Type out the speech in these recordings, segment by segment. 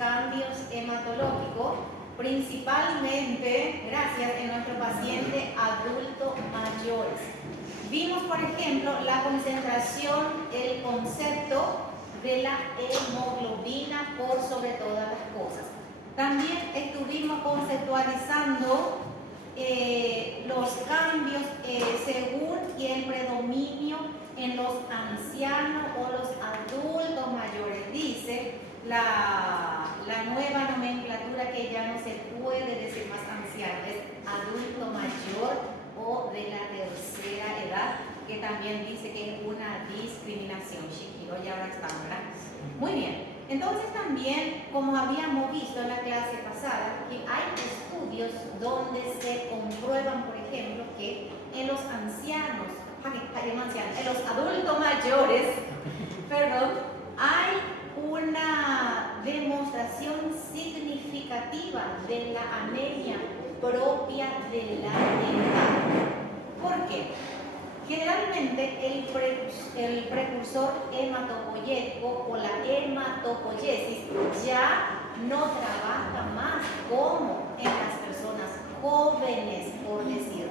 cambios hematológicos, principalmente gracias en nuestro paciente adulto mayores. Vimos, por ejemplo, la concentración, el concepto de la hemoglobina por sobre todas las cosas. También estuvimos conceptualizando los cambios según y el predominio en los ancianos o los adultos mayores. Dice la nueva nomenclatura que ya no se puede decir más anciano, es adulto mayor o de la tercera edad, que también dice que es una discriminación. Shikiro, ya ahora está, ¿verdad? Muy bien. Entonces también, como habíamos visto en la clase pasada, que hay estudios donde se comprueban, por ejemplo, que en los ancianos, en los adultos mayores, perdón, hay una demostración significativa de la anemia propia de la edad. ¿Por qué? Generalmente el precursor hematopoyético o la hematopoiesis ya no trabaja más como en las personas jóvenes, por decir.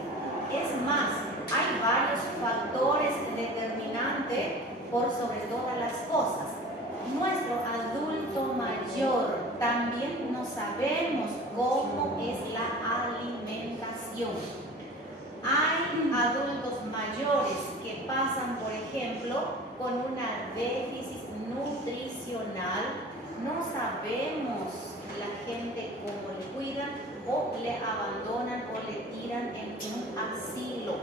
Es más, hay varios factores determinantes por sobre todas las cosas. Nuestro adulto mayor también no sabemos cómo es la alimentación. Hay adultos mayores que pasan, por ejemplo, con una déficit nutricional. No sabemos la gente cómo le cuidan o le abandonan o le tiran en un asilo.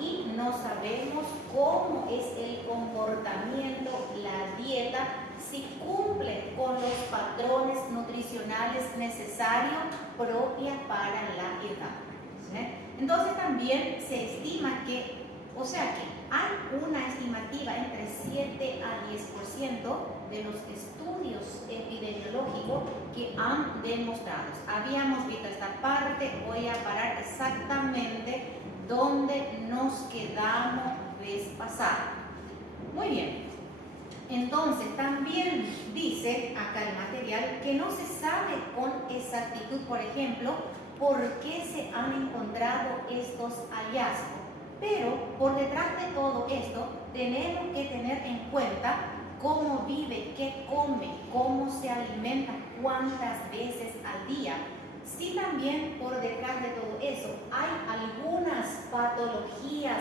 Y no sabemos cómo es el comportamiento, la dieta, si cumple con los patrones nutricionales necesarios propios para la edad. Entonces también se estima que, hay una estimativa entre 7 a 10% de los estudios epidemiológicos que han demostrado. Habíamos visto esta parte, voy a parar exactamente donde nos quedamos vez pasada. Muy bien. Entonces también dice acá el material que no se sabe con exactitud, por ejemplo, por qué se han encontrado estos hallazgos. Pero por detrás de todo esto tenemos que tener en cuenta cómo vive, qué come, cómo se alimenta, cuántas veces al día. Sí, también por detrás de todo eso hay algunas patologías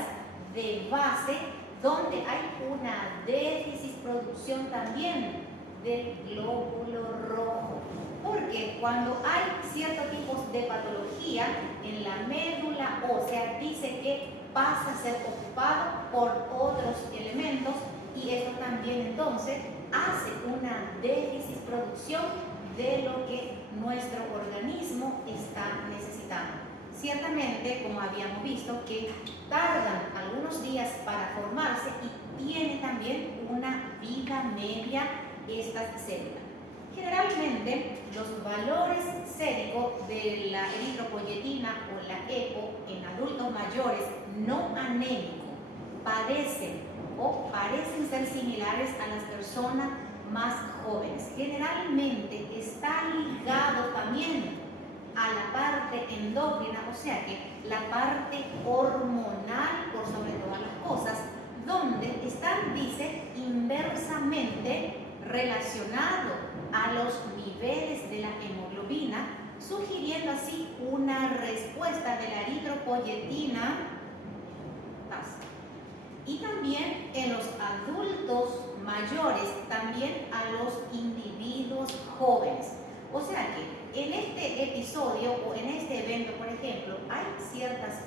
de base donde hay una déficit producción también del glóbulo rojo. Porque cuando hay ciertos tipos de patología en la médula ósea, dice que pasa a ser ocupado por otros elementos y esto también entonces hace una déficit producción de lo que nuestro organismo está necesitando. Ciertamente, como habíamos visto, que tardan algunos días para formarse y tiene también una vida media estas células. Generalmente, los valores séricos de la eritropoyetina o la EPO en adultos mayores no anémicos parecen ser similares a las personas más jóvenes. Generalmente está ligado también a la parte endocrina, o sea que la parte hormonal por sobre todas las cosas, donde están, dice, inversamente relacionado a los niveles de la hemoglobina, sugiriendo así una respuesta de la eritropoyetina y también en los adultos mayores, también a los individuos jóvenes. O sea que en este episodio o en este evento, por ejemplo, hay ciertas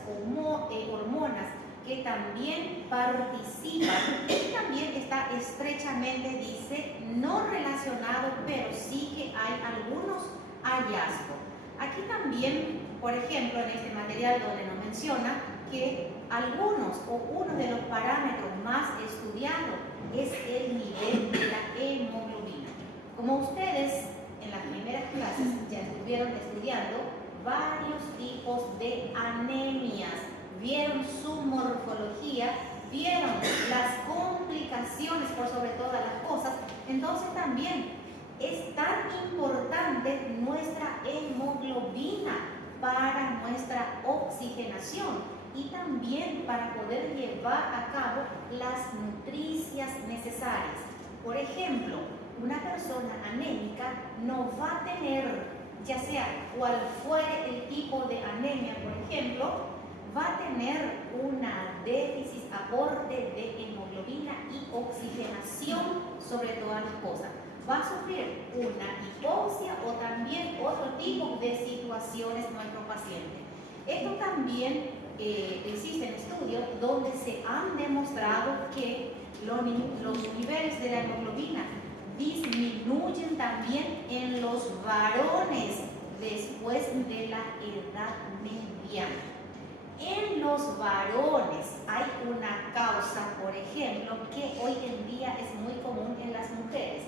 hormonas que también participan y también está estrechamente, dice, no relacionado, pero sí que hay algunos hallazgos. Aquí también, por ejemplo, en este material donde nos menciona que algunos o uno de los parámetros más estudiados es el nivel de la hemoglobina. Como ustedes en las primeras clases ya estuvieron estudiando varios tipos de anemias, vieron su morfología, vieron las complicaciones por sobre todas las cosas, entonces también es tan importante importante nuestra hemoglobina para nuestra oxigenación y también para poder llevar a cabo las nutricias necesarias. Por ejemplo, una persona anémica no va a tener, ya sea cual fuere el tipo de anemia, por ejemplo, va a tener una déficit aporte de hemoglobina y oxigenación sobre todas las cosas. Va a sufrir una hipoxia o también otro tipo de situaciones nuestro paciente. Esto también existen estudios donde se han demostrado que los niveles de la hemoglobina disminuyen también en los varones después de la edad mediana. En los varones hay una causa, por ejemplo, que hoy en día es muy común en las mujeres.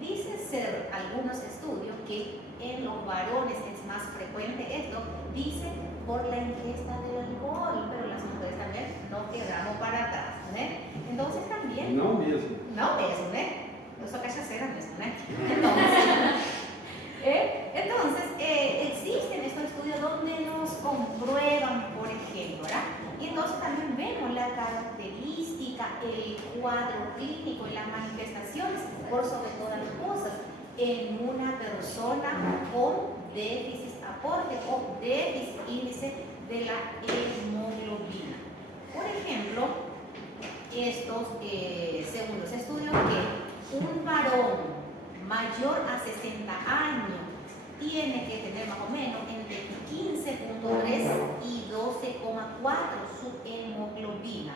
Dice ser algunos estudios que en los varones es más frecuente esto, dice por la ingesta del alcohol, pero las mujeres también no quedamos para atrás, ¿eh? Entonces también... No mesmo. No mesmo, ¿eh? Eu sou cachaceira mesmo, ¿eh? Entonces, existen estos estudios donde nos comprueban, por ejemplo, ¿verdad? Y entonces también vemos la característica, el cuadro clínico y las manifestaciones, por sobre todas las cosas, en una persona con déficit aporte o déficit índice de la hemoglobina. Por ejemplo, estos segundos estudios que un varón mayor a 60 años tiene que tener más o menos entre 15.3 y 12.4 su hemoglobina.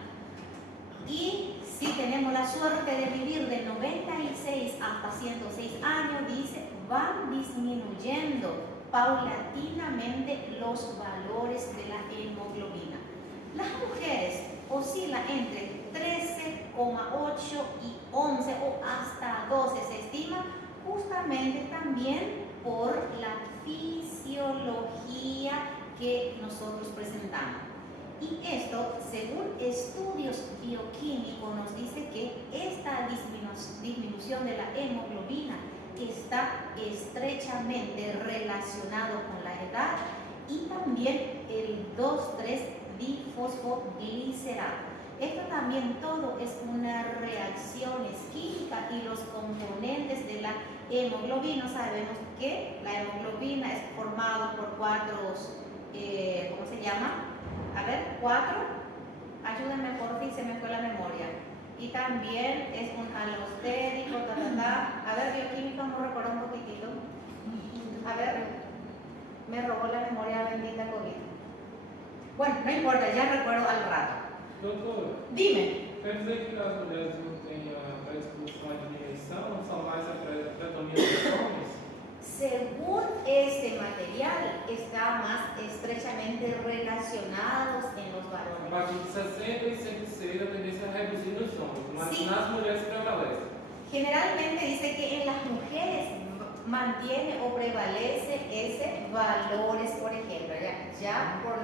Y si tenemos la suerte de vivir de 96 hasta 106 años, dice, van disminuyendo paulatinamente los valores de la hemoglobina. Las mujeres oscilan entre 13,8 y 11 o hasta 12 se estima, justamente también por la fisiología que nosotros presentamos. Y esto, según estudios bioquímicos, nos dice que esta disminución de la hemoglobina está estrechamente relacionado con la edad y también el 2,3-difosfoglicerato. Esto también todo es una reacción química y los componentes de la hemoglobina, sabemos que la hemoglobina es formada por cuatro, ¿cómo se llama? A ver, 4, ayúdenme por fin, se me fue la memoria. Y también es un alostérico, A ver, bioquímico, no recuerdo un poquitito. A ver, me robó la memoria bendita COVID. Bueno, no importa, ya recuerdo al rato. Doutora, Dime. quer dizer que as mulheres não têm a predisposição à diminuição, são mais a predomínio dos homens? Según este material, está más estrechamente relacionados en los A varones. partir de 60 e 106 a tendência é reduzir nos homens, mas Sim. nas mulheres prevalece. Generalmente dice que en las mujeres mantiene o prevalece ese valores, por ejemplo, ya por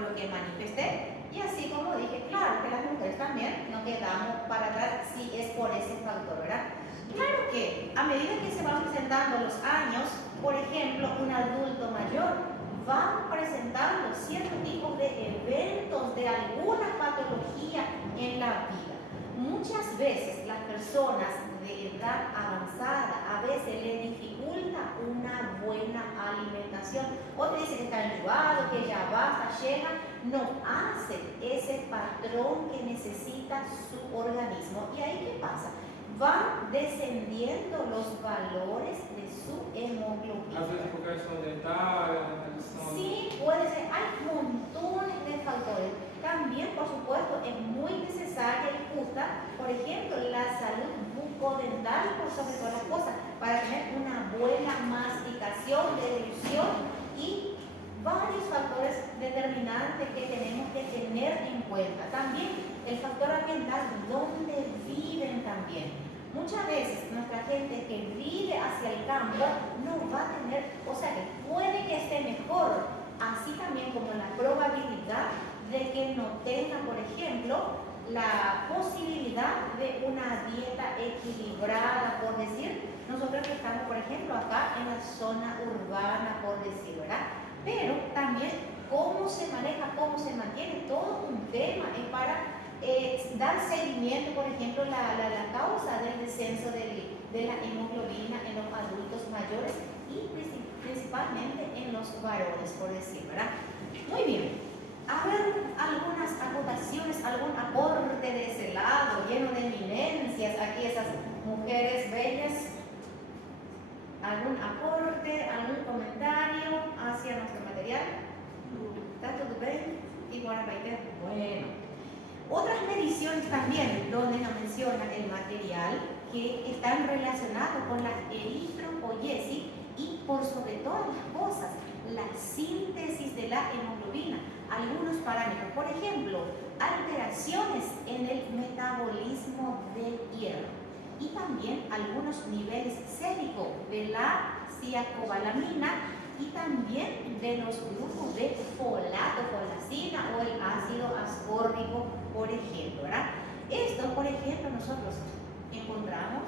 lo que manifesté. Y así como dije, claro que las mujeres también no quedamos para atrás si es por ese factor, ¿verdad? Claro que a medida que se van presentando los años, por ejemplo, un adulto mayor va presentando cierto tipo de eventos de alguna patología en la vida. Muchas veces las personas de edad avanzada a veces le dificulta una buena alimentación. Otro dice que está enlugado, que ya basta, llega, no hace ese patrón que necesita su organismo. ¿Y ahí qué pasa? Van descendiendo los valores de su hemoglobina. Às vezes por questão dentária, redução. Sí, puede ser, hay montones de factores. También, por supuesto, es muy necesaria y justa, por ejemplo, la salud bucodental por sobre todas las cosas, para tener una buena masticación, deglución y varios factores determinantes que tenemos que tener en cuenta. También el factor ambiental, donde viven también. Muchas veces nuestra gente que vive hacia el campo no va a tener, o sea que puede que esté mejor, así también como la probabilidad de que no tenga, por ejemplo, la posibilidad de una dieta equilibrada, por decir, nosotros que estamos, por ejemplo, acá en la zona urbana, por decir, ¿verdad? Pero también cómo se maneja, cómo se mantiene, todo un tema es para dar seguimiento, por ejemplo, la causa del descenso de la hemoglobina en los adultos mayores y principalmente en los varones, por decir, ¿verdad? Muy bien. A ver, algunas acotaciones, algún aporte de ese lado, lleno de eminencias, aquí esas mujeres bellas. ¿Algún aporte, algún comentario hacia nuestro material? ¿Está todo bien? Igual, bueno. Otras mediciones también, donde nos menciona el material, que están relacionados con la eritropoiesis y por sobre todas las cosas, la síntesis de la hemoglobina. Algunos parámetros, por ejemplo, alteraciones en el metabolismo del hierro y también algunos niveles séricos de la ciacobalamina y también de los grupos de folato, folacina o el ácido ascórbico, por ejemplo, ¿verdad? Esto, por ejemplo, nosotros encontramos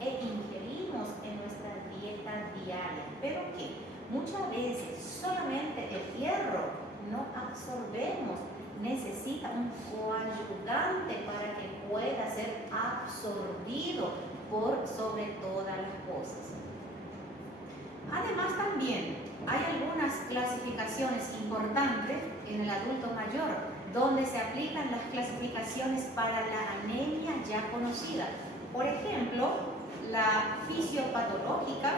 e ingerimos en nuestra dieta diaria, pero que muchas veces solamente el hierro no absorbemos, necesita un coayudante para que pueda ser absorbido por sobre todas las cosas. Además también hay algunas clasificaciones importantes en el adulto mayor donde se aplican las clasificaciones para la anemia ya conocida. Por ejemplo, la fisiopatológica,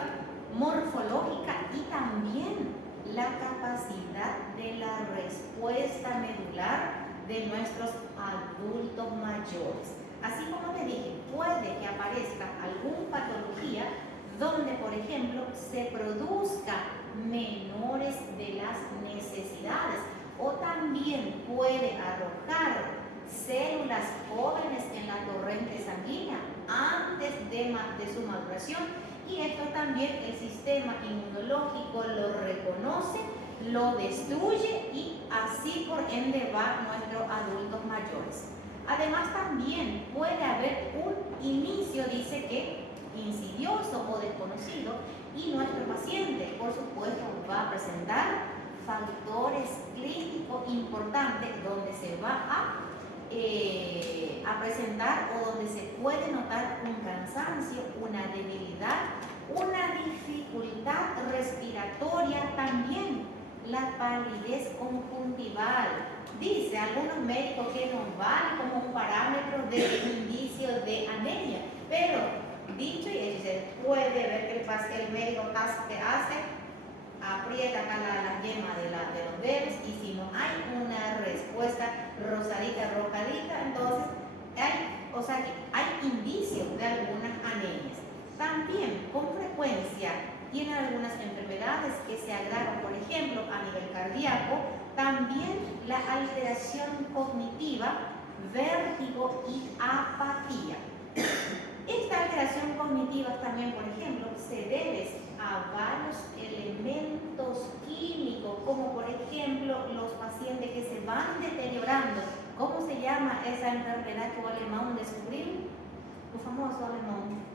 morfológica y también la capacidad de la respuesta medular de nuestros adultos mayores. Así como te dije, puede que aparezca alguna patología donde, por ejemplo, se produzca menores de las necesidades o también puede arrojar células jóvenes en la corriente sanguínea antes de su maduración, y esto también el sistema inmunológico lo reconoce, lo destruye y así por ende va nuestros adultos mayores. Además también puede haber un inicio, dice que insidioso o desconocido, y nuestro paciente por supuesto va a presentar factores clínicos importantes donde se va a presentar o donde se puede notar un cansancio, una debilidad, una dificultad respiratoria, también la palidez conjuntival. Dice algunos médicos que no vale como un parámetro de indicio de anemia, pero dicho y hecho, se puede ver que el médico que hace, aprieta acá la yema de los dedos, y si no hay una respuesta rosadita, rocadita, entonces hay indicios de algunas anemias. También con frecuencia tienen algunas enfermedades que se agravan, por ejemplo, a nivel cardíaco, también la alteración cognitiva, vértigo y apatía. Esta alteración cognitiva también, por ejemplo, se debe a varios elementos químicos, como por ejemplo los pacientes que se van deteriorando. ¿Cómo se llama esa enfermedad que el alemán descubrió? El famoso alemán.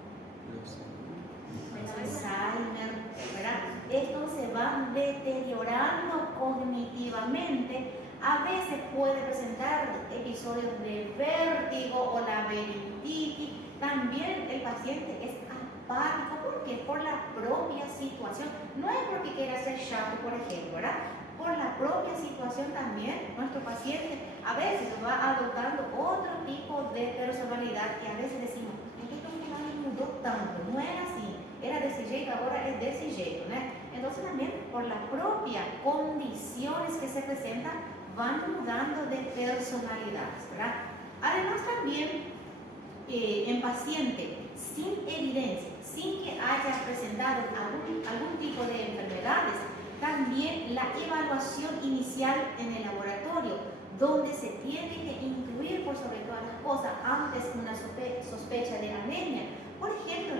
Alzheimer, ¿verdad? Estos se van deteriorando cognitivamente. A veces puede presentar episodios de vértigo o laberintitis. También el paciente es apático, porque por la propia situación, no es porque quiera ser chato, por ejemplo, ¿verdad? Por la propia situación también, nuestro paciente a veces va adoptando otro tipo de personalidad, y a veces decimos, es que esto no mudó tanto, no era así, era de ese jeito, ahora es de ese jeito, ¿no? Entonces también por las propias condiciones que se presentan, van mudando de personalidades, ¿verdad? Además también en paciente sin evidencia, sin que haya presentado algún tipo de enfermedades, también la evaluación inicial en el laboratorio, donde se tiene que incluir por sobre todas las cosas antes una sospecha de anemia. Por ejemplo,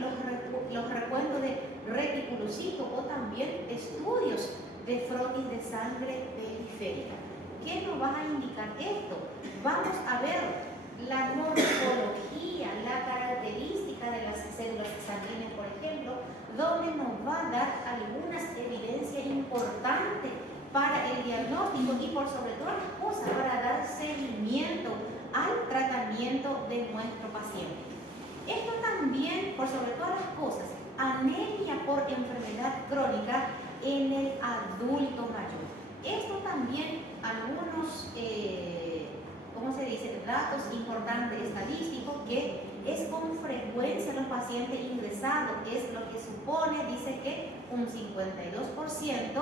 los recuentos de reticulocito o también estudios de frotis de sangre periférica. ¿Qué nos va a indicar esto? Vamos a ver la morfología, la característica de las células sanguíneas, por ejemplo. el diagnóstico y por sobre todas las cosas para dar seguimiento al tratamiento de nuestro paciente. Esto también, por sobre todas las cosas, anemia por enfermedad crónica en el adulto mayor. Esto también, algunos, ¿cómo se dice?, datos importantes estadísticos, que es con frecuencia los pacientes ingresados, es lo que supone, dice que un 52%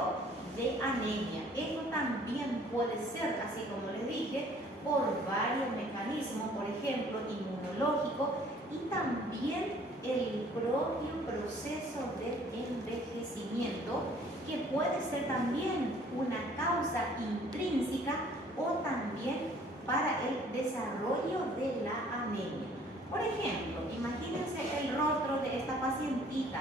de anemia. Esto también puede ser, así como les dije, por varios mecanismos, por ejemplo, inmunológico, y también el propio proceso de envejecimiento, que puede ser también una causa intrínseca o también para el desarrollo de la anemia. Por ejemplo, imagínense el rostro de esta pacientita.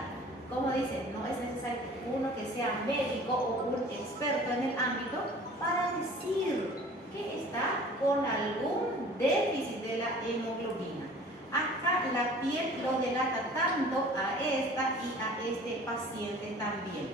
Como dice, no es necesario uno que sea médico o un experto en el ámbito para decir que está con algún déficit de la hemoglobina. Acá la piel lo delata tanto a esta y a este paciente también.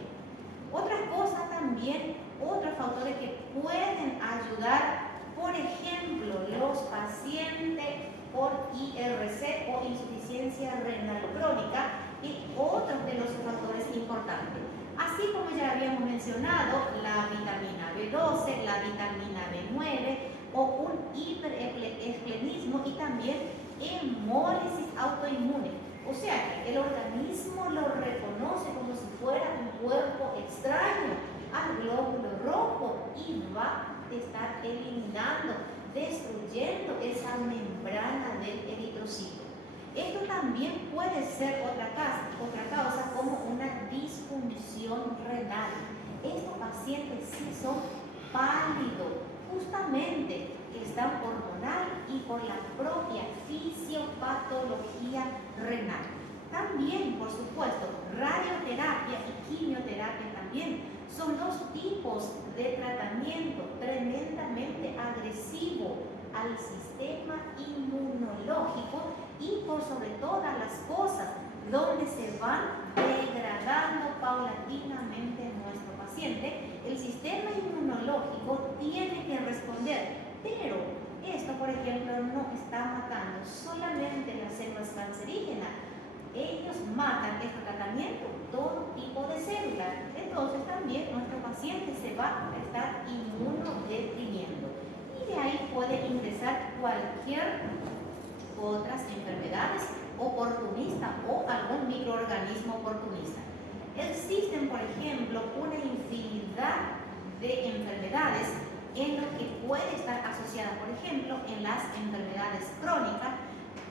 Otra cosa también, otros factores que pueden ayudar, por ejemplo, los pacientes por IRC o insuficiencia renal crónica, y otros de los factores importantes. Así como ya habíamos mencionado, la vitamina B12, la vitamina B9 o un hiperesplenismo y también hemólisis autoinmune. O sea, el organismo lo reconoce como si fuera un cuerpo extraño al glóbulo rojo y va a estar eliminando, destruyendo esa membrana del eritrocito. Esto también puede ser otra causa como una disfunción renal. Estos pacientes sí son pálidos, justamente que están hormonal y por la propia fisiopatología renal. También, por supuesto, radioterapia y quimioterapia también son dos tipos de tratamiento tremendamente agresivo al sistema inmunológico y por sobre todas las cosas, donde se van degradando paulatinamente nuestro paciente. El sistema inmunológico tiene que responder, pero esto, por ejemplo, no está matando solamente las células cancerígenas. Ellos matan este tratamiento todo tipo de células. Entonces también nuestro paciente se va a estar inmunodeprimiendo. Y de ahí puede ingresar cualquier otras enfermedades oportunistas o algún microorganismo oportunista. Existen, por ejemplo, una infinidad de enfermedades en las que puede estar asociada, por ejemplo, en las enfermedades crónicas,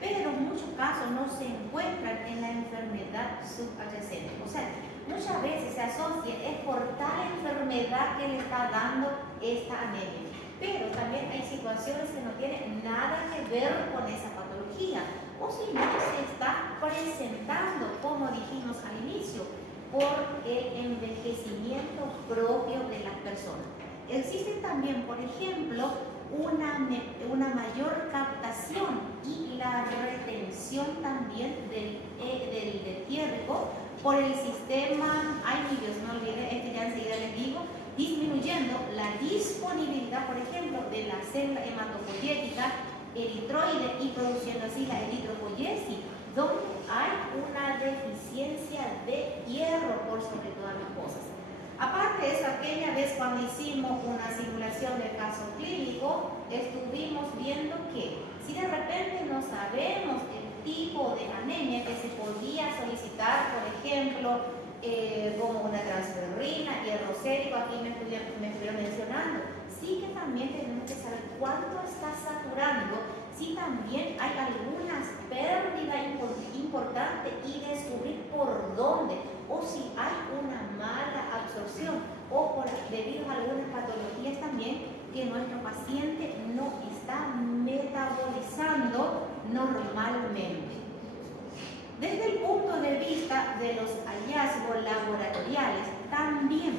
pero en muchos casos no se encuentran en la enfermedad subyacente. O sea, muchas veces se asocia, es por tal enfermedad que le está dando esta anemia. Pero también hay situaciones que no tienen nada que ver con esa patología, o si no se está presentando, como dijimos al inicio, por el envejecimiento propio de las personas. Existen también, por ejemplo, una mayor captación y la retención también del hierro por el sistema, ay mi Dios, no olviden, ya enseguida les digo, disminuyendo la disponibilidad, por ejemplo, de la célula hematopoyética eritroide y produciendo así la eritropoyesis, donde hay una deficiencia de hierro por sobre todas las cosas. Aparte de eso, aquella vez cuando hicimos una simulación del caso clínico, estuvimos viendo que si de repente no sabemos el tipo de anemia que se podía solicitar, por ejemplo, como una transferrina, hierro sérico, aquí me estuvieron mencionando, sí que también tenemos que saber cuánto está saturando, si también hay algunas pérdidas importantes y descubrir por dónde, o si hay una mala absorción o debido a algunas patologías también que nuestro paciente no está metabolizando normalmente. Desde el punto de vista de los hallazgos laboratoriales, también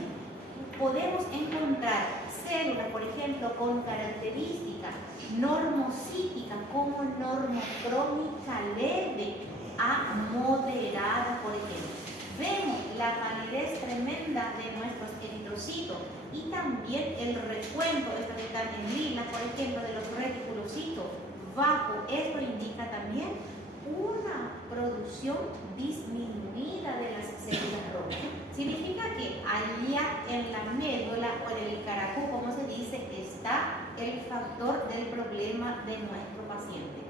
podemos encontrar células, por ejemplo, con características normocíticas como normocrónica leve a moderada, por ejemplo. vemos la palidez tremenda de nuestros eritrocitos y también el recuento, estos que están en lila, por ejemplo, de los reticulocitos bajo. Esto indica también una producción disminuida de las células rojas. Significa que allá en la médula o en el caracú, como se dice, está el factor del problema de nuestro paciente.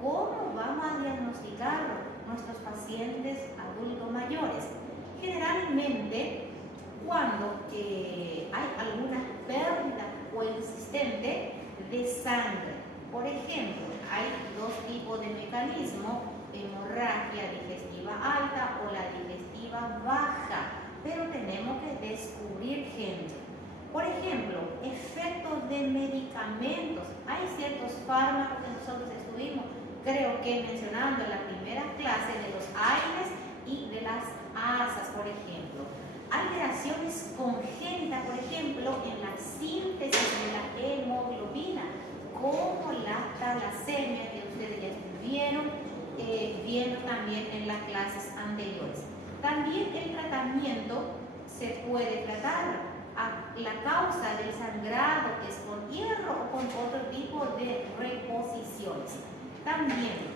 ¿Cómo vamos a diagnosticar nuestros pacientes adultos mayores? Generalmente, cuando hay alguna pérdida coexistente de sangre. Por ejemplo, hay dos tipos de mecanismos: hemorragia digestiva alta o la digestiva baja, pero tenemos que descubrir gente. Por ejemplo, efectos de medicamentos. Hay ciertos fármacos que nosotros estuvimos, creo que mencionando en la primera clase, de los AINES y de las ASAs, por ejemplo. Alteraciones congénitas, por ejemplo, en la síntesis de la hemoglobina, como la talasemia, que ustedes ya estuvieron viendo también en las clases anteriores. También el tratamiento se puede tratar. La causa del sangrado es con hierro o con otro tipo de reposiciones. También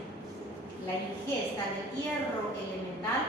la ingesta de hierro elemental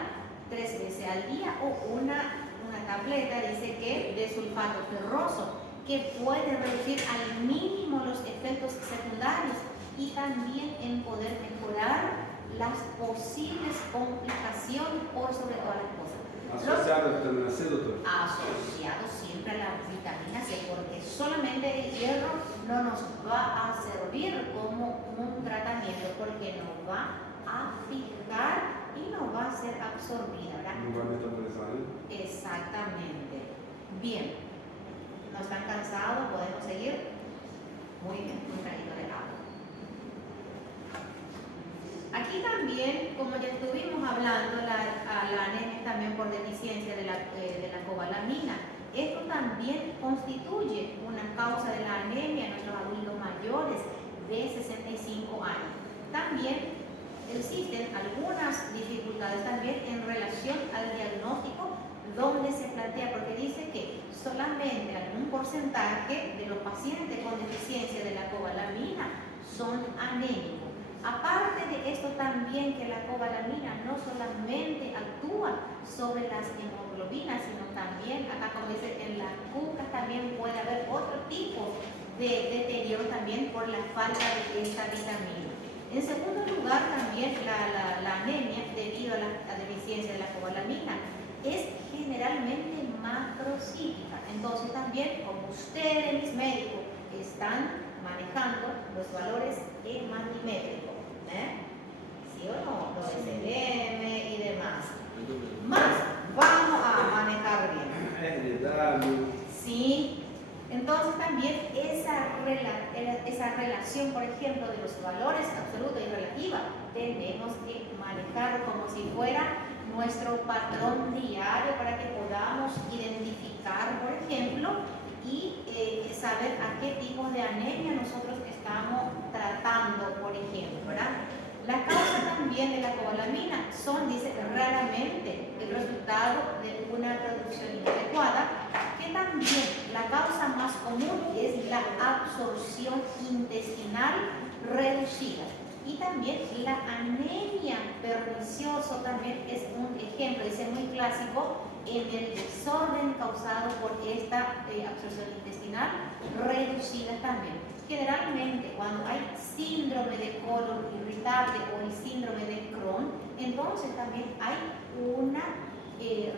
3 veces al día o una tableta, dice que de sulfato ferroso, que puede reducir al mínimo los efectos secundarios y también en poder mejorar las posibles complicaciones por sobre todas las cosas. ¿Asociado a vitamina C, doctor? Asociado siempre a la vitamina C, porque solamente el hierro no nos va a servir como un tratamiento, porque nos va a fijar y nos va a ser absorbida, ¿verdad? No va a metabolizar. Exactamente. Bien. ¿No están cansados? ¿Podemos seguir? Muy bien, un traguito de agua. Aquí también, como ya estuvimos hablando, la anemia también por deficiencia de la cobalamina. Esto también constituye una causa de la anemia en nuestros adultos mayores de 65 años. También existen algunas dificultades también en relación al diagnóstico, donde se plantea, porque dice que solamente algún porcentaje de los pacientes con deficiencia de la cobalamina son anémicos. Aparte de esto también, que la cobalamina no solamente actúa sobre las hemoglobinas, sino también, acá como dice, en las cucas también puede haber otro tipo de deterioro también por la falta de esta vitamina. En segundo lugar, también la anemia, debido a la deficiencia de la cobalamina, es generalmente macrocíclica. Entonces también, como ustedes, mis médicos, están manejando los valores hematimétricos, ¿sí o no? Los SLM y demás. Más vamos a manejar bien. Sí. Entonces también esa relación, por ejemplo, de los valores absoluta y relativa, tenemos que manejar como si fuera nuestro patrón diario para que podamos identificar, por ejemplo, y saber a qué tipo de anemia nosotros estamos tratando, por ejemplo, ¿verdad? La causa también de la cobalamina son, dice, raramente el resultado de una producción inadecuada, que también la causa más común es la absorción intestinal reducida. Y también la anemia perniciosa también es un ejemplo, es muy clásico en el desorden causado por esta absorción intestinal reducida también. Generalmente cuando hay síndrome de colon irritable o el síndrome de Crohn, entonces también hay una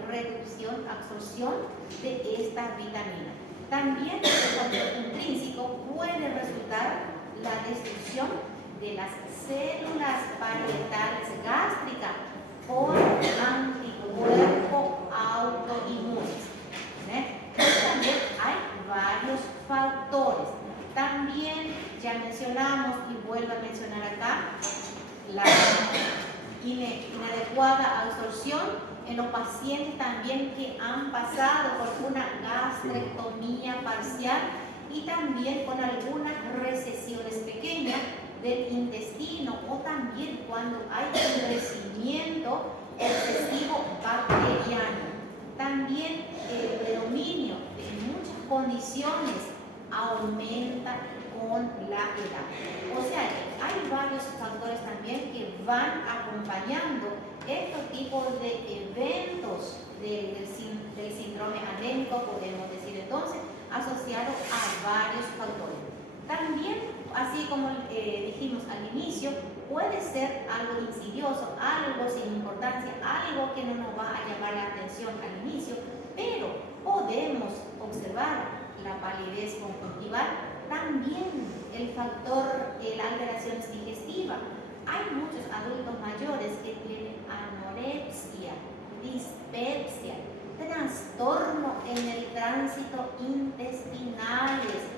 reducción, absorción de esta vitamina. También el factor intrínseco puede resultar la destrucción de las células parietales gástricas por anticuerpos autoinmunes. También hay varios factores. También ya mencionamos y vuelvo a mencionar acá la inadecuada absorción en los pacientes también que han pasado por una gastrectomía parcial y también con algunas recesiones pequeñas del intestino, o también cuando hay un crecimiento excesivo bacteriano. También el predominio de muchas condiciones aumenta con la edad. O sea que hay varios factores también que van acompañando estos tipos de eventos del síndrome anémico, podemos decir entonces, asociado a varios factores. También, así como dijimos al inicio, puede ser algo insidioso, algo sin importancia, algo que no nos va a llamar la atención al inicio, pero podemos observar la palidez conjuntival, también el factor, la alteración digestiva. Hay muchos adultos mayores que tienen anorexia, dispepsia, trastorno en el tránsito intestinales.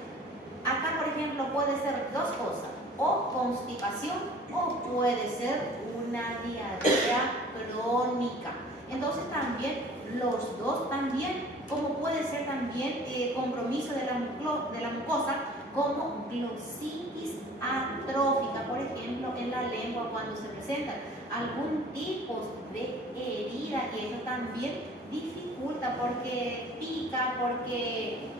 Acá, por ejemplo, puede ser dos cosas, o constipación o puede ser una diarrea crónica. Entonces también los dos también, como puede ser también compromiso de la mucosa, como glositis atrófica, por ejemplo, en la lengua cuando se presenta algún tipo de herida, y eso también dificulta porque pica, porque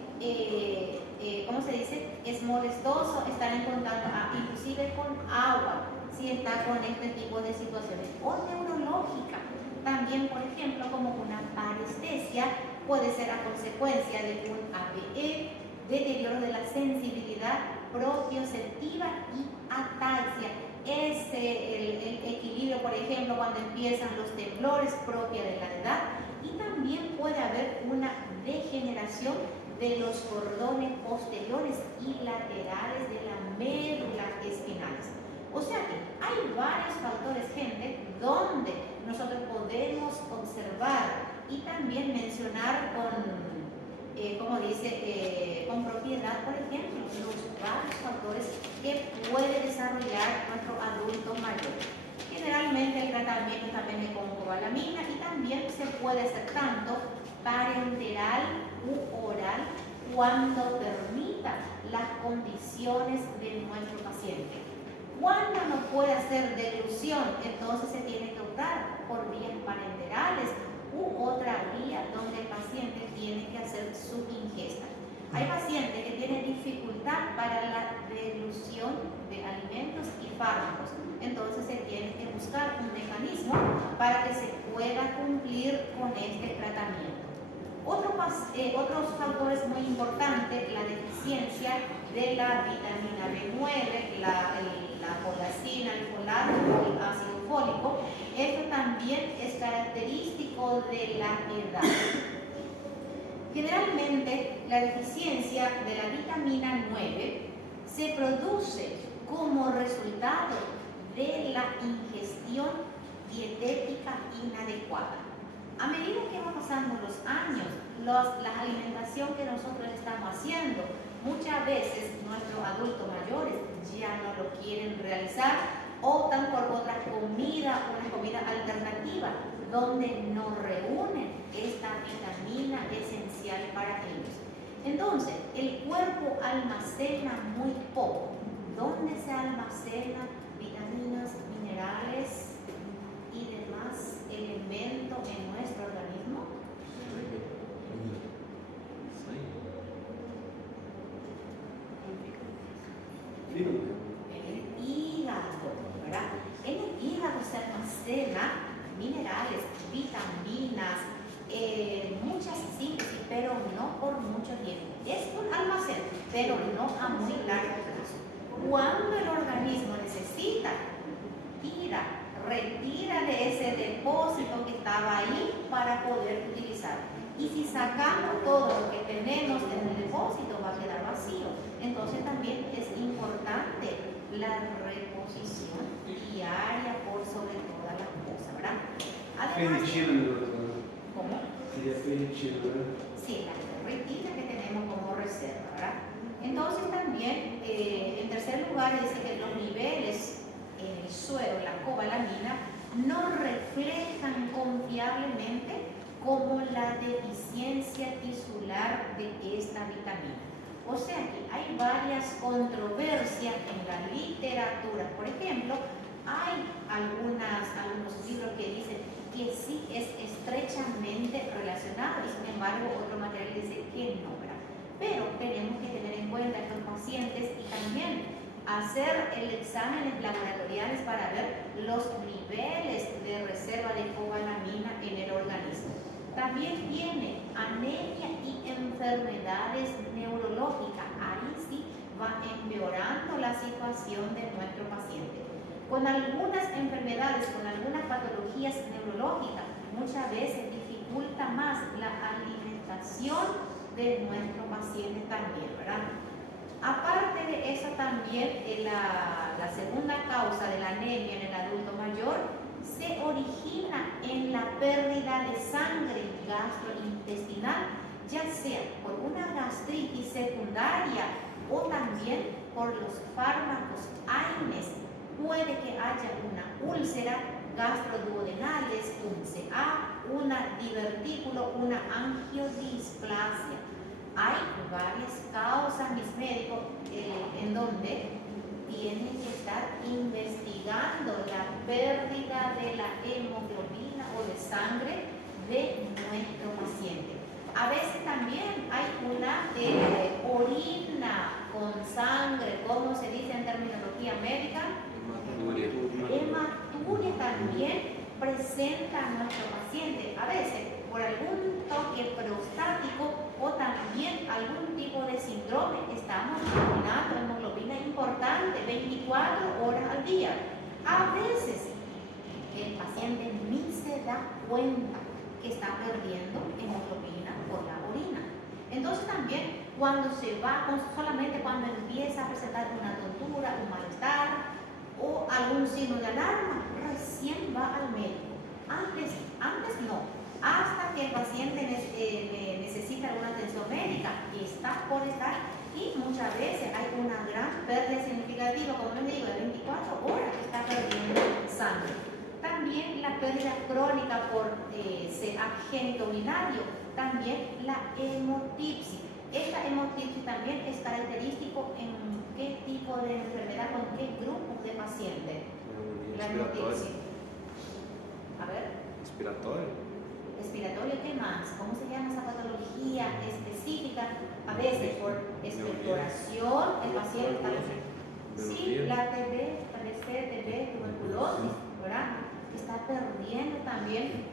¿cómo se dice? Es molestoso estar en contacto, inclusive con agua, si está con este tipo de situaciones. O neurológica, también, por ejemplo, como una parestesia, puede ser a consecuencia de un APE, deterioro de la sensibilidad propioceptiva y ataxia. Es el equilibrio, por ejemplo, cuando empiezan los temblores propios de la edad, y también puede haber una degeneración de los cordones posteriores y laterales de la médula espinales. O sea que hay varios factores, gente, donde nosotros podemos observar y también mencionar como dice, con propiedad, por ejemplo, los varios factores que puede desarrollar nuestro adulto mayor. Generalmente el tratamiento también es con cobalamina, y también se puede hacer tanto parenteral u oral cuando permita las condiciones de nuestro paciente. Cuando no puede hacer deglución, entonces se tiene que optar por vías parenterales u otra vía donde el paciente tiene que hacer su ingesta. Hay pacientes que tienen dificultad para la deglución de alimentos y fármacos, entonces se tiene que buscar un mecanismo para que se pueda cumplir con este tratamiento. Otros factores muy importantes, la deficiencia de la vitamina B9, la folacina, el folato o el ácido fólico. Esto también es característico de la edad. Generalmente, la deficiencia de la vitamina 9 se produce como resultado de la ingestión dietética inadecuada. A medida que van pasando los años, la alimentación que nosotros estamos haciendo, muchas veces nuestros adultos mayores ya no lo quieren realizar, optan por otra comida, una comida alternativa, donde no reúnen esta vitamina esencial para ellos. Entonces, el cuerpo almacena muy poco. ¿Dónde se almacenan vitaminas, minerales y demás elementos en nuestro organismo? En el hígado, ¿verdad? En el hígado se almacena minerales, vitaminas, muchas síntesis, pero no por mucho tiempo. Es un almacén, pero no a muy largo plazo. Cuando el organismo necesita, retira de ese depósito que estaba ahí para poder utilizar. Y si sacamos todo lo que tenemos en el depósito, va a quedar vacío. Entonces también es importante la reposición diaria por sobre todas las cosas, ¿verdad? Además, ¿cómo? Sería ferritina, ¿verdad? Sí, la ferritina que tenemos como reserva, ¿verdad? Entonces también, en tercer lugar, dice que los niveles en el suero, la cobalamina, no reflejan confiablemente como la deficiencia tisular de esta vitamina. O sea que hay varias controversias en la literatura. Por ejemplo, hay algunos libros que dicen que algo, otro material dice que no, ¿verdad? Pero tenemos que tener en cuenta estos pacientes y también hacer el exámenes laboratoriales para ver los niveles de reserva de cobalamina en el organismo. También tiene anemia y enfermedades neurológicas. Ahí sí va empeorando la situación de nuestro paciente. Con algunas enfermedades, con algunas patologías neurológicas, muchas veces dificulta más la alimentación de nuestro paciente también, ¿verdad? Aparte de eso también, la segunda causa de la anemia en el adulto mayor se origina en la pérdida de sangre gastrointestinal, ya sea por una gastritis secundaria o también por los fármacos AINES. Puede que haya una úlcera gastroduodenales, un CA, una divertículo, una angiodisplasia. Hay varias causas, mis médicos, en donde tienen que estar investigando la pérdida de la hemoglobina o de sangre de nuestro paciente. A veces también hay una orina con sangre, como se dice en terminología médica, hematuria también presenta a nuestro paciente, a veces por algún toque prostático o también algún tipo de síndrome. Estamos eliminando hemoglobina importante 24 horas al día. A veces el paciente ni se da cuenta que está perdiendo hemoglobina por la orina. Entonces también cuando se va, solamente cuando empieza a presentar una tontura, un malestar o algún signo de alarma, recién va al médico. Antes no. Hasta que el paciente necesita alguna atención médica y está por estar, y muchas veces hay una gran pérdida significativa, como les digo, de 24 horas que está perdiendo sangre. También la pérdida crónica por agente urinario, también la hemotipsis. Esta hemotipsis también es característico en qué tipo de enfermedad, con qué grupo de pacientes. La hemotipsis. A ver. Respiratorio, ¿qué más? ¿Cómo se llama esa patología específica? A veces por expectoración, el paciente está... Sí, la TB, tuberculosis, ¿verdad? Está perdiendo también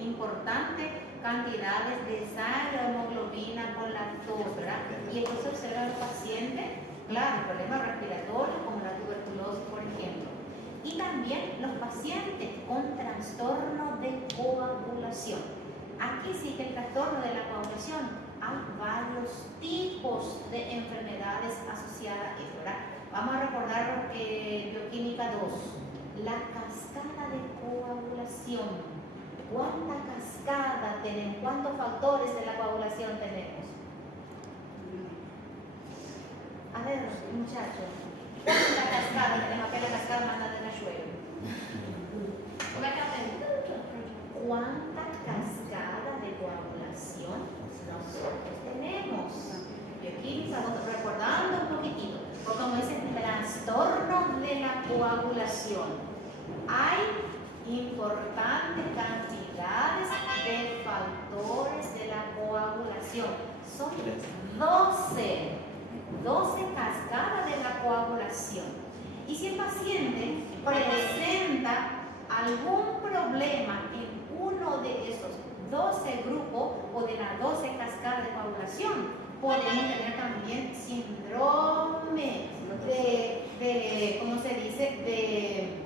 importantes cantidades de sangre, hemoglobina con lactosa, ¿verdad? Y esto se observa en los pacientes, claro, problemas respiratorios como la tuberculosis, por ejemplo. Y también los pacientes con trastorno de coagulación. Aquí sí que el trastorno de la coagulación, hay varios tipos de enfermedades asociadas a esto, ¿verdad? Vamos a recordar bioquímica 2, la cascada de coagulación. ¿Cuánta cascada tenemos? ¿Cuántos factores de la coagulación tenemos? A ver, muchachos, ¿cuánta cascada tenemos? Que la cascada manda de la suelo. ¿Cuánta cascada de coagulación nosotros tenemos? Bioquímica, recordando un poquitito, porque como dice, trastorno de la coagulación. Hay importantes cantidades de factores de la coagulación. Son 12 cascadas de la coagulación. Y si el paciente presenta algún problema en uno de esos 12 grupos o de las 12 cascadas de coagulación, podemos tener también síndrome de ¿cómo se dice? De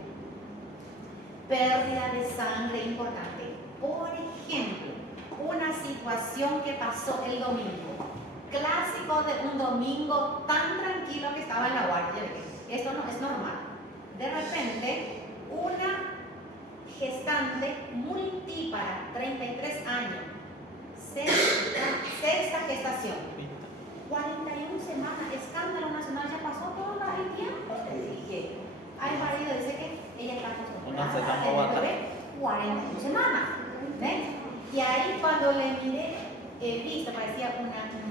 pérdida de sangre importante. Por ejemplo, una situación que pasó el domingo, clásico de un domingo tan tranquilo que estaba en la guardia. Esto no es normal. De repente, una gestante multípara, 33 años, sexta gestación, 41 semanas, escándalo nacional, ya pasó todo el tiempo. Le dije, hay marido dice que ella está acostumbrada a tener bebé 41 semanas. ¿Ven? Y ahí cuando le miré, he visto, parecía un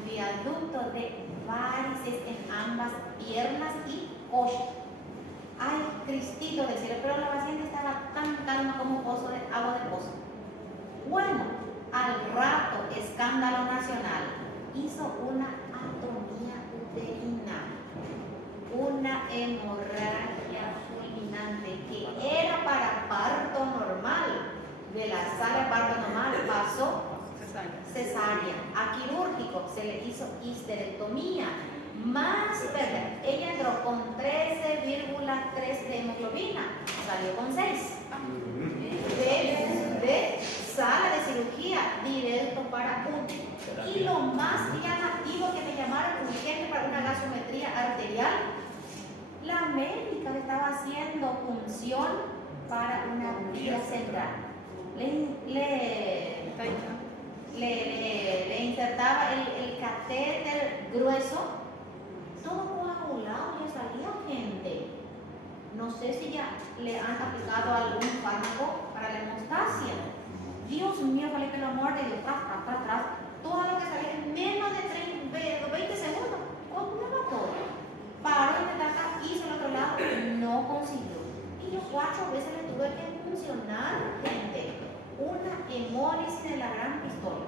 viaducto de varices en ambas piernas y coxa. Ay, Cristito del cielo, pero la paciente estaba tan calma como un pozo de agua de pozo. Bueno, al rato de la sala de parto normal pasó cesárea, a quirúrgico se le hizo histerectomía, más pérdida. Ella entró con 13,3 de hemoglobina, salió con 6. De sala de cirugía directo para UTI. Y lo más llamativo que me llamaron urgente para una gasometría arterial, la médica le estaba haciendo punción para una vía central. Le insertaba el catéter grueso, todo coagulado, le salía gente. No sé si ya le han aplicado algún fármaco para la hemostasia. Dios mío, vale que lo muerde de atrás. Todo lo que salía en menos de 20 segundos. Coagulaba todo. Paró en el acá, hizo el otro lado, no consiguió. Y yo 4 veces le tuve que funcionar, gente. Una hemólisis de la gran pistola.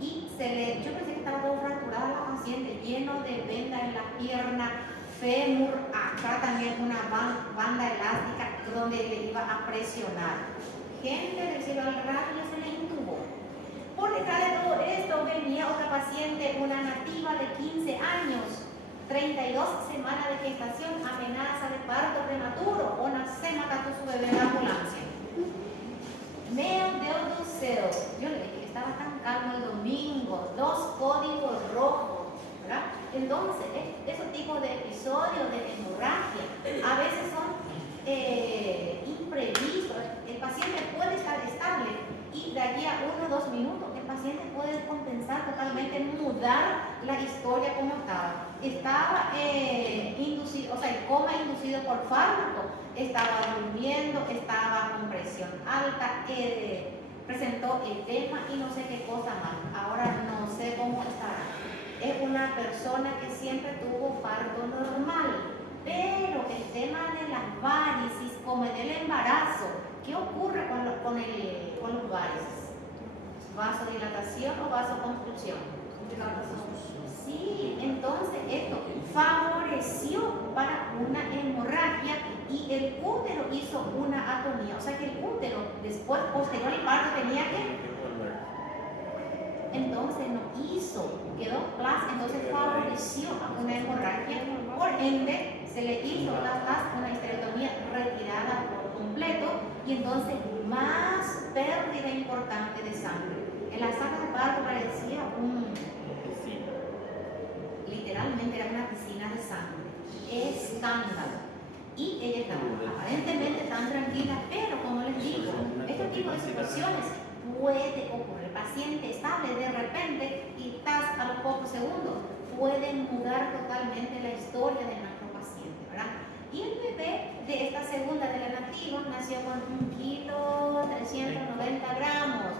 Y yo pensé que estaba todo fracturada la paciente, lleno de venda en la pierna, fémur, acá también una banda elástica donde le iba a presionar. Gente del cielo al rayo se le intubó. Por detrás de todo esto venía otra paciente, una nativa de 15 años, 32 semanas de gestación, amenaza de parto prematuro, o nace matando su bebé en la ambulancia. Meo Deus do céu. Yo le dije que estaba tan calmo el domingo, 2 códigos rojos, ¿verdad? Entonces, esos tipos de episodios de hemorragia a veces son imprevistos. El paciente puede estar estable y de aquí a 1 o 2 minutos el paciente puede compensar totalmente, mudar la historia como estaba. Estaba inducido, o sea, el coma inducido por fármaco, estaba durmiendo, estaba con presión alta, presentó edema y no sé qué cosa más. Ahora no sé cómo estará. Es una persona que siempre tuvo parto normal, pero el tema de las varices, como en el embarazo, ¿qué ocurre con los varices? ¿Vasodilatación o vasoconstricción? Sí, entonces esto favoreció para una hemorragia y el útero hizo una atonía. O sea que el útero, después, posterior al parto, tenía que... Entonces no hizo, quedó plas, entonces favoreció a una hemorragia. Por ende, se le hizo una histerectomía retirada por completo y entonces más pérdida importante de sangre. En la sala de parto parecía literalmente era una piscina de sangre. Escándalo. Y ella estaba aparentemente tan tranquila, pero como les digo, este tipo de situaciones puede ocurrir. El paciente estable de repente y a los pocos segundos pueden mudar totalmente la historia de nuestro paciente, ¿verdad? Y el bebé de esta segunda de la nativa nació con 1,390 gramos.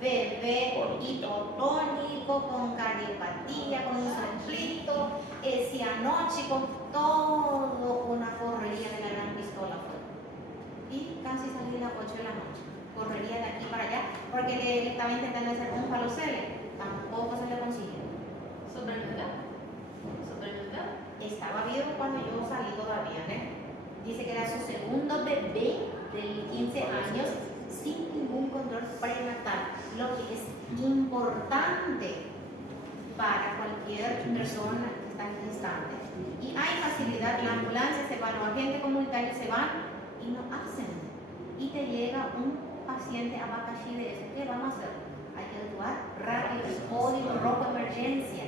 Bebé hipotónico, con cardiopatía, con un conflicto, cianóchico, todo una correría de la gran pistola fue. Y casi salí a las 8 de la noche. Correría de aquí para allá, porque le estaba intentando hacer un falocele, tampoco se le consiguió. ¿Sobrevivió? Estaba vivo cuando yo salí todavía, ¿eh? Dice que era su segundo bebé de 15 años sin ningún control prenatal, lo que es importante para cualquier persona que está gestante. Y hay facilidad, la ambulancia se va, los agentes comunitarios se van y no hacen. Y te llega un paciente abacaxi de ese, ¿qué vamos a hacer? Hay que actuar rápido, código rojo, emergencia,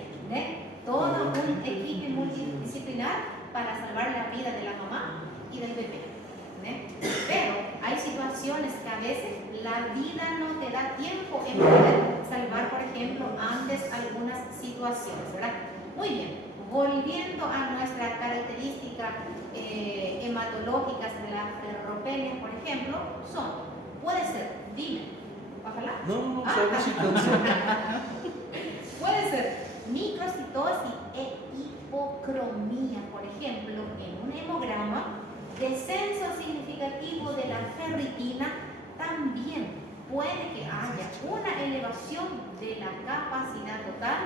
todo un equipo multidisciplinar para salvar la vida de la mamá y del bebé. Pero hay situaciones que a veces la vida no te da tiempo en poder salvar, por ejemplo, antes algunas situaciones, ¿verdad? Muy bien, volviendo a nuestras características hematológicas de la ferropenia, por ejemplo, puede ser, dime, ojalá. No, solo Puede ser microcitosis e hipocromía, por ejemplo, en un hemograma, descenso significativo de la ferritina, también puede que haya una elevación de la capacidad total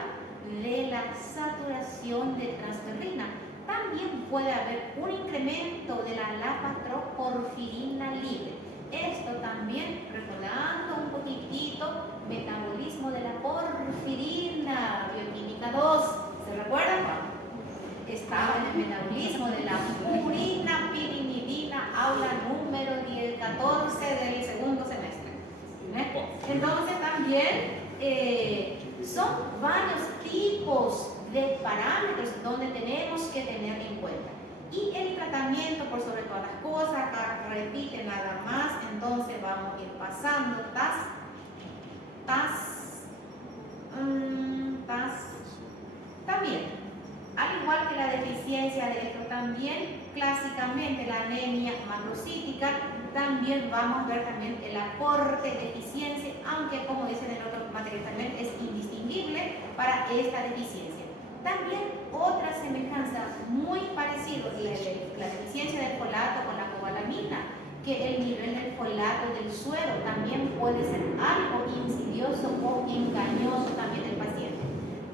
de la saturación de transferrina. También puede haber un incremento de la lapatroporfirina libre. Esto también metabolismo de la porfirina, bioquímica 2. ¿Se recuerdan? Estaba en el metabolismo de la purina, pirimidina, aula número 14 del segundo semestre. Entonces también son varios tipos de parámetros donde tenemos que tener en cuenta. Y el tratamiento por sobre todas las cosas, acá repite nada más, entonces vamos a ir pasando también, al igual que la deficiencia de electro, también clásicamente la anemia macrocítica, también vamos a ver también el aporte de deficiencia, aunque como dicen en otros materiales también es indistinguible para esta deficiencia. También otra semejanza muy parecida, la deficiencia del folato con la cobalamina, que el nivel del folato del suero también puede ser algo insidioso o engañoso también del paciente.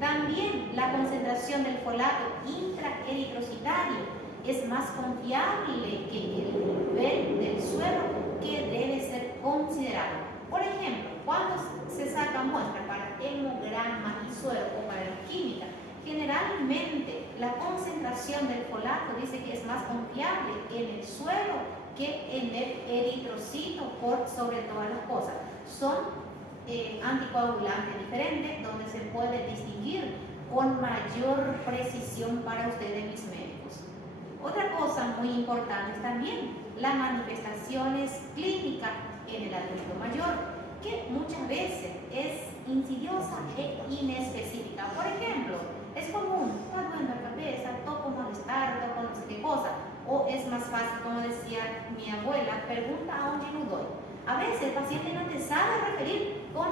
También la concentración del folato intraeritrocitario es más confiable que el nivel del suero, que debe ser considerado. Por ejemplo, cuando se saca muestra para hemograma y suero o para la química, generalmente la concentración del folato dice que es más confiable en el suero que en el eritrocito por sobre todas las cosas. Son anticoagulantes diferentes donde se puede distinguir con mayor precisión para ustedes, mis médicos. Otra cosa muy importante es también las manifestaciones clínicas en el adulto mayor, que muchas veces es insidiosa e inespecífica. Por ejemplo, es común, está duele la cabeza, toco malestar, toco no sé qué cosa, o es más fácil, como decía mi abuela, pregunta a un menudor. A veces el paciente no te sabe referir con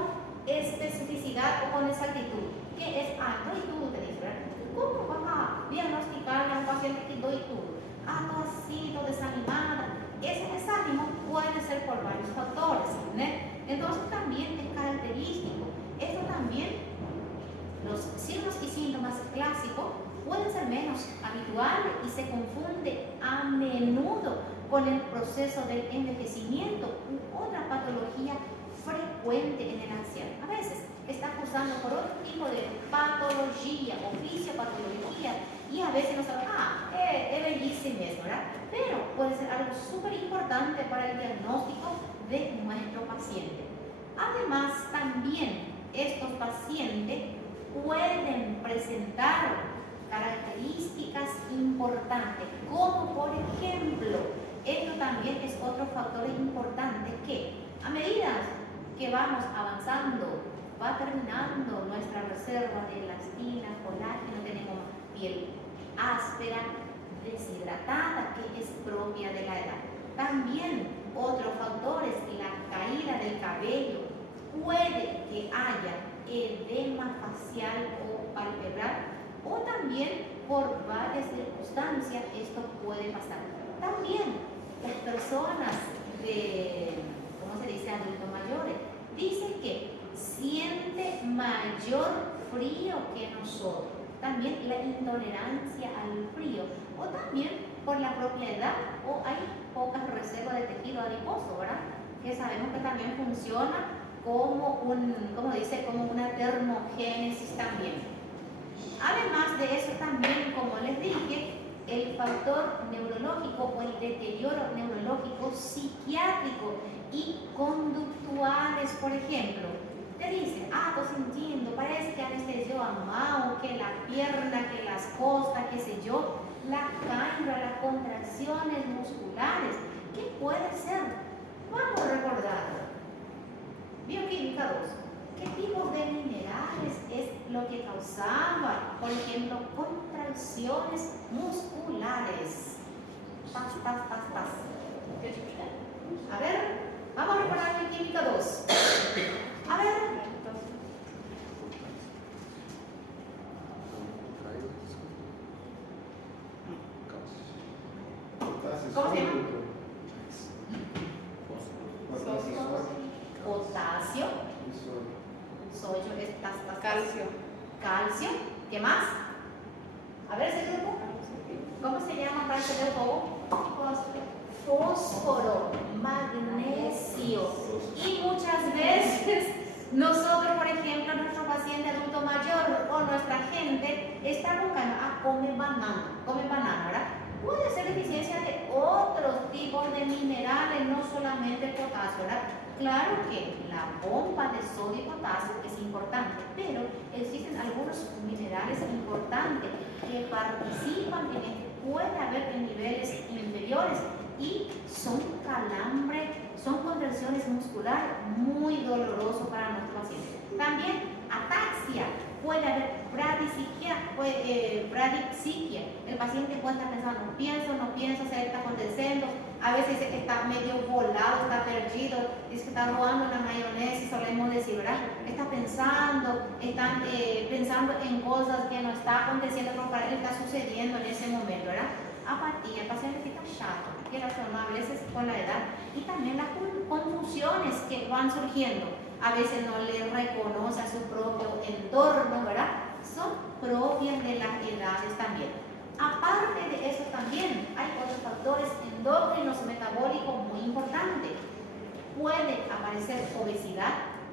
especificidad o con exactitud. ¿Qué es? Doy tudo, te dice, ¿verdad? ¿Cómo vas a diagnosticar a un paciente que doy tudo? Todo así, todo desanimada. Ese desánimo puede ser por varios factores, ¿no? Entonces también es característico. Esto también, los signos y síntomas clásicos pueden ser menos habituales y se confunde a menudo con el proceso del envejecimiento u otra patología frecuente en el anciano. A veces está acusando por otro tipo de patología o fisiopatología y a veces no sabe, es bellísimo eso, ¿verdad? Pero puede ser algo súper importante para el diagnóstico de nuestro paciente. Además, también estos pacientes pueden presentar características importantes, como por ejemplo, esto también es otro factor importante, que a medida que vamos avanzando, va terminando nuestra reserva de elastina, colágeno, tenemos piel áspera, deshidratada, que es propia de la edad. También otros factores, la caída del cabello, puede que haya edema facial o palpebral, o también por varias circunstancias esto puede pasar. También las personas de, ¿cómo se dice?, adultos mayores, dicen que siente mayor frío que nosotros. También la intolerancia al frío, o también por la propia edad, o hay pocas reservas de tejido adiposo, ¿verdad? Que sabemos que también funciona como como una termogénesis también. Además de eso también, como les dije, el factor neurológico o el deterioro neurológico psiquiátrico y conductuales, por ejemplo, te dicen, estoy sintiendo, parece que anestesió a mano, que la pierna, que las costas, qué sé yo, la cambra, las contracciones musculares. ¿Qué puede ser? Vamos a recordar. Bioquímica 2. ¿Qué tipos de minerales es lo que causaba, por ejemplo, contracciones musculares? A ver, vamos a recordar bioquímica 2. A ver. ¿Cómo se llama? Potasio. Sodio, calcio. ¿Qué más? A ver ese grupo. ¿Cómo se llama para ese grupo? Fósforo, magnesio. Y muchas veces nosotros otros tipos de minerales, no solamente el potasio, ¿verdad? Claro que la bomba de sodio y potasio es importante, pero existen algunos minerales importantes que participan en esto. Puede haber en niveles inferiores y son calambres, son contracciones musculares muy dolorosos para nuestro paciente. También ataxia, puede haber bradixiquia. El paciente puede estar pensando, no pienso, se está aconteciendo. A veces está medio volado, está perdido, dice que está robando la mayonesa, solemos decir, ¿verdad? Está pensando en cosas que no está aconteciendo, pero para él está sucediendo en ese momento, ¿verdad? Apatía, el paciente está chato, quiere hacer a veces con la edad, y también las confusiones que van surgiendo. A veces no le reconoce a su propio entorno, ¿verdad? Son propias de las edades también. Aparte de eso también hay otros factores endocrinos metabólicos muy importantes. Puede aparecer obesidad,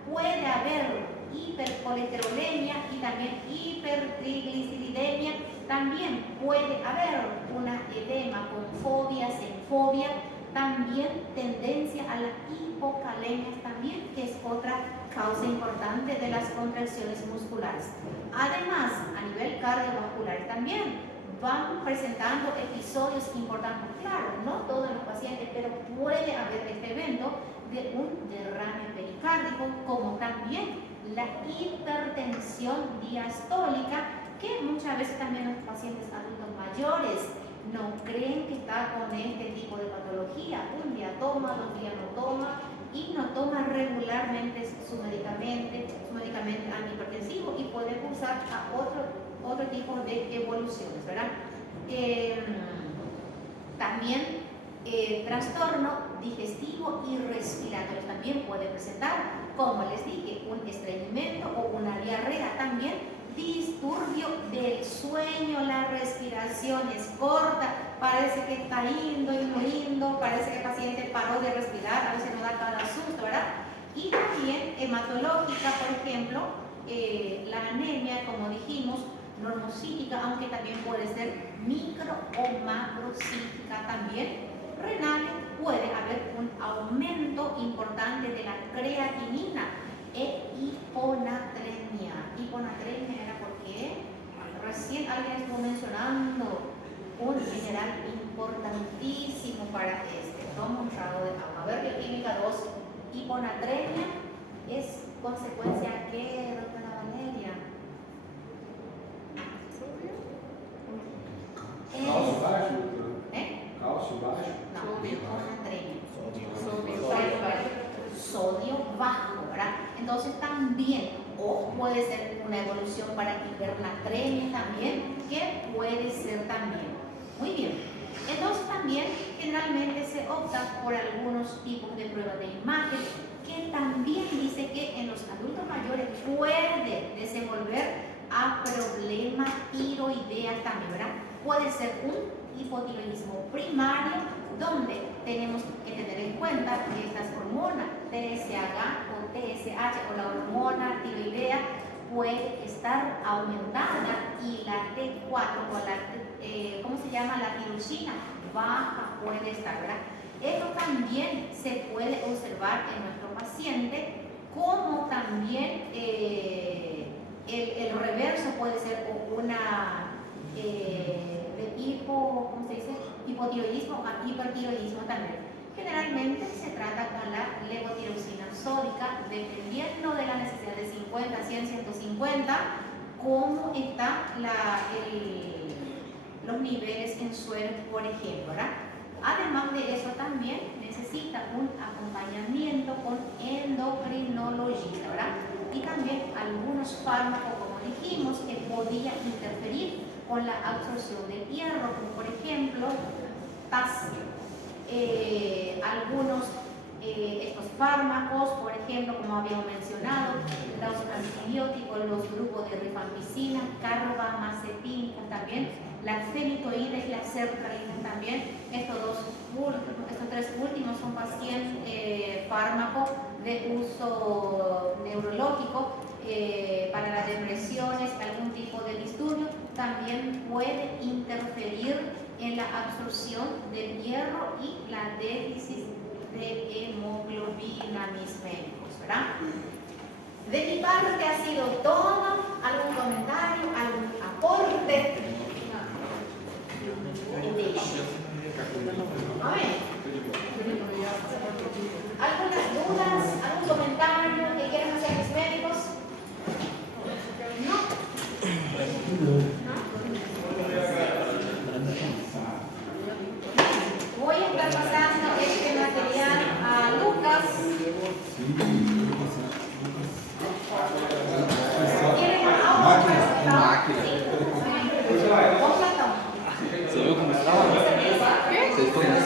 puede haber hipercolesterolemia y también hipertrigliceridemia. También puede haber una edema con fobia, xenofobia, también tendencia a la hipocalemia también, que es otra causa importante de las contracciones musculares. Además, a nivel cardiovascular también van presentando episodios importantes. Claro, no todos los pacientes, pero puede haber este evento de un derrame pericárdico, como también la hipertensión diastólica, que muchas veces también los pacientes adultos mayores no creen que está con este tipo de patología. Un día toma, 2 días no toma y no toma regularmente su medicamento antihipertensivo y puede cursar a otro tipo de evoluciones, ¿verdad? También trastorno digestivo y respiratorio también puede presentar, como les dije, un estreñimiento o una diarrea. También disturbio del sueño, la respiración es corta, parece que está indo y muriendo, parece que el paciente paró de respirar, a veces nos da cada susto, ¿verdad? Y también hematológica, por ejemplo, la anemia, como dijimos, normocítica, aunque también puede ser micro o macrocítica también. Renal, puede haber un aumento importante de la creatinina e hiponatremia. Hiponatremia era porque recién alguien estuvo mencionando un mineral importantísimo para este. Toma un trago de agua. A ver, bioquímica 2, hiponatremia es consecuencia ¿qué, doctora Valeria? Cálcio baixo, doutor? Cálcio baixo? No, hiponatremia. Sodio bajo, ¿verdad? Entonces también, o puede ser una evolución para hipernatremia también, que puede ser también. Muy bien. Entonces también generalmente se opta por algunos tipos de pruebas de imagen, que también dice que en los adultos mayores puede desenvolver a problemas tiroideas también, ¿verdad? Puede ser un hipotiroidismo primario, donde tenemos que tener en cuenta que estas hormonas TSH o TSH o la hormona tiroidea puede estar aumentada y la T4 o la, ¿cómo se llama? La tirosina baja puede estar, ¿verdad? Esto también se puede observar en nuestro paciente, como también el reverso puede ser una de ¿cómo se dice? Hipotiroidismo a hipertiroidismo también. Generalmente se trata con la levotiroxina sódica, dependiendo de la necesidad de 50, 100, 150, cómo están los niveles en suero, por ejemplo, ¿verdad? Además de eso también necesita un acompañamiento con endocrinologista, ¿verdad? Y también algunos fármacos, como dijimos, que podían interferir con la absorción de hierro, como por ejemplo potasio. Algunos estos fármacos, por ejemplo, como habíamos mencionado, los antibióticos, los grupos de rifampicina, carbamazepina también, la fenitoína y la sertralina también. Estos tres últimos son fármacos de uso neurológico para las depresiones, algún tipo de disturbio. También puede interferir en la absorción del hierro y la déficit de hemoglobina, mis médicos, ¿verdad? De mi parte ha sido todo. ¿Algún comentario, algún aporte? Amén. ¿Algunas dudas, algún comentario que quieran hacer mis médicos? ¿No? Voy a estar pasando este material a Lucas. ¿Quieren ahora? Máquina. Sí. Con Platón. ¿Se vio cómo estaba? Se estudia.